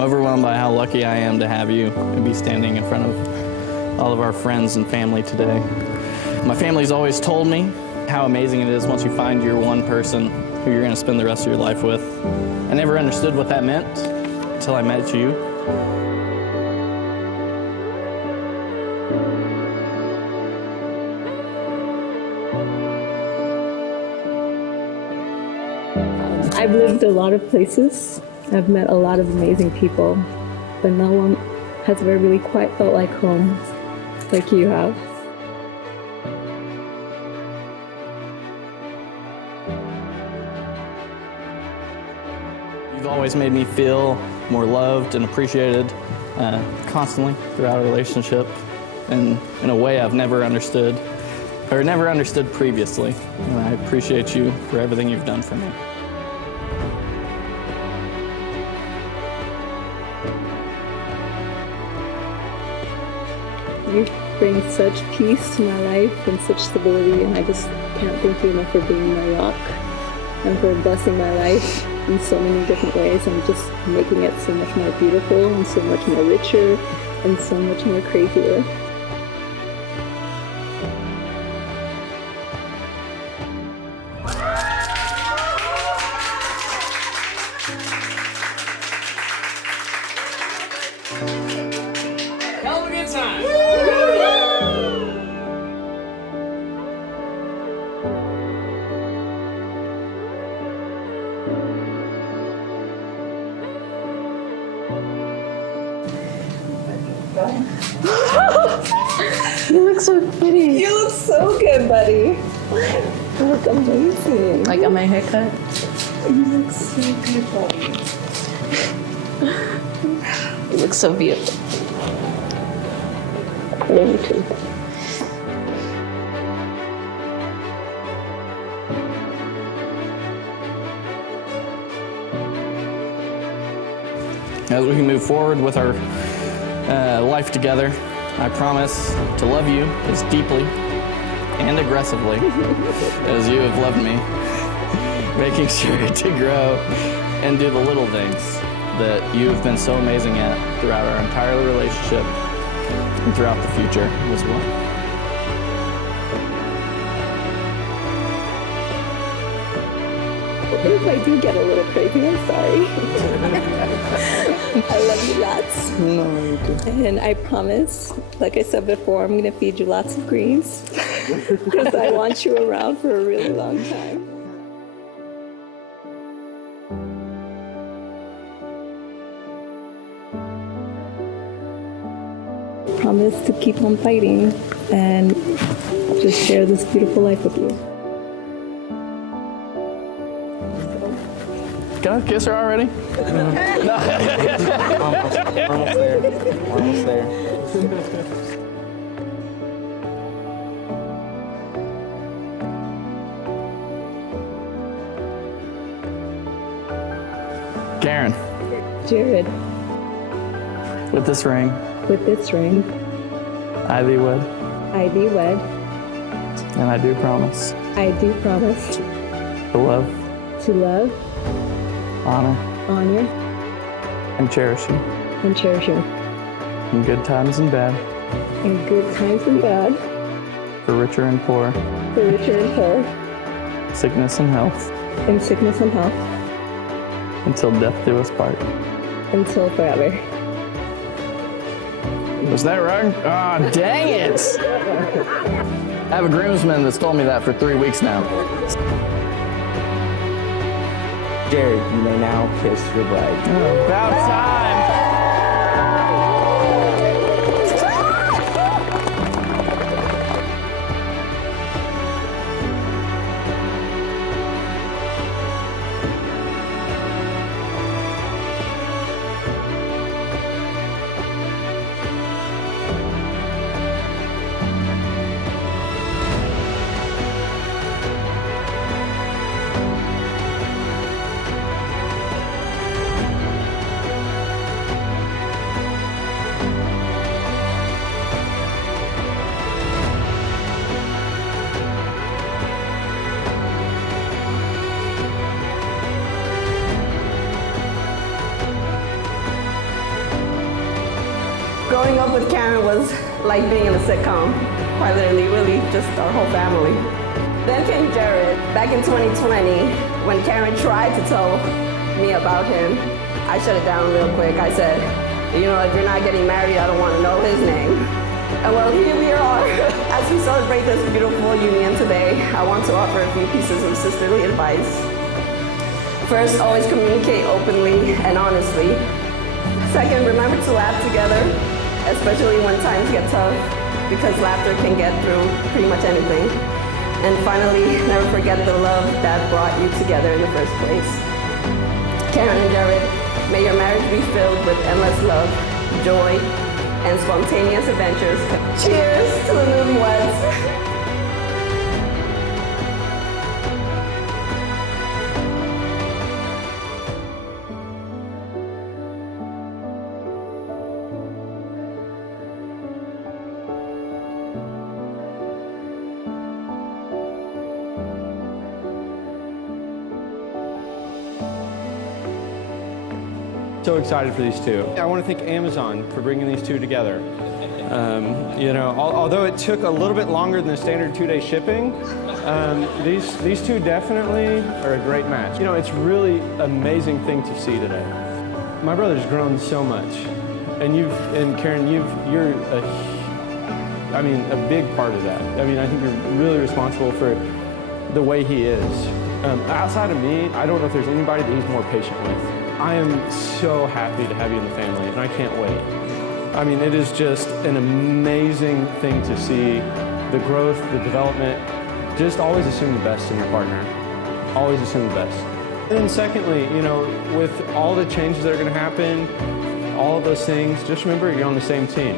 I'm overwhelmed by how lucky I am to have you and be standing in front of all of our friends and family today. My family's always told me how amazing it is once you find your one person who you're going to spend the rest of your life with. I never understood what that meant until I met you. I've lived a lot of places. I've met a lot of amazing people, but no one has ever really quite felt like home, like you have. You've always made me feel more loved and appreciated constantly throughout our relationship, and in a way I've never understood previously. And I appreciate you for everything you've done for me. You bring such peace to my life and such stability, and I just can't thank you enough for being my rock and for blessing my life in so many different ways and just making it so much more beautiful and so much more richer and so much more crazier. Hell of a good time. You look so pretty. You look so good, buddy. You look amazing. Like, got my haircut? You look so good, buddy. You look so beautiful. Me too. As we move forward with our life together, I promise to love you as deeply and aggressively as you have loved me, making sure to grow and do the little things that you have been so amazing at throughout our entire relationship and throughout the future as well. If I do get a little crazy, I'm sorry. I love you lots. No, you too. And I promise, like I said before, I'm going to feed you lots of greens because I want you around for a really long time. Promise to keep on fighting and just share this beautiful life with you. Can I kiss her already? Almost there. Almost there. Karen, Jared, with this ring, with this ring, I thee wed, I thee wed. and I do promise I do promise to love, to love, honor, honor, and cherish you and cherish you in good times and bad, in good times and bad, for richer and poor, for richer and poor, sickness and health, in sickness and health, until death do us part. until forever. Was that right? Ah, dang it! I have a groomsman that's told me that for 3 weeks now. Jared, you may now kiss your bride. About time! Growing up with Karen was like being in a sitcom, quite literally, really just our whole family. Then came Jared. Back in 2020, when Karen tried to tell me about him, I shut it down real quick. I said, you know, if you're not getting married, I don't want to know his name. And well, here we are. As we celebrate this beautiful union today, I want to offer a few pieces of sisterly advice. First, always communicate openly and honestly. Second, remember to laugh together, especially when times get tough, because laughter can get through pretty much anything. And finally, never forget the love that brought you together in the first place. Karen and Jared, may your marriage be filled with endless love, joy, and spontaneous adventures. Cheers to the newlyweds. So excited for these two. I want to thank Amazon for bringing these two together. You know, although it took a little bit longer than the standard 2-day shipping, these two definitely are a great match. You know, it's really amazing thing to see today. My brother's grown so much, and Karen, you're a big part of that. I mean, I think you're really responsible for the way he is. Outside of me, I don't know if there's anybody that he's more patient with. I am so happy to have you in the family, and I can't wait. I mean, it is just an amazing thing to see the growth, the development. Just always assume the best in your partner. Always assume the best. And then secondly, you know, with all the changes that are going to happen, all of those things, just remember you're on the same team.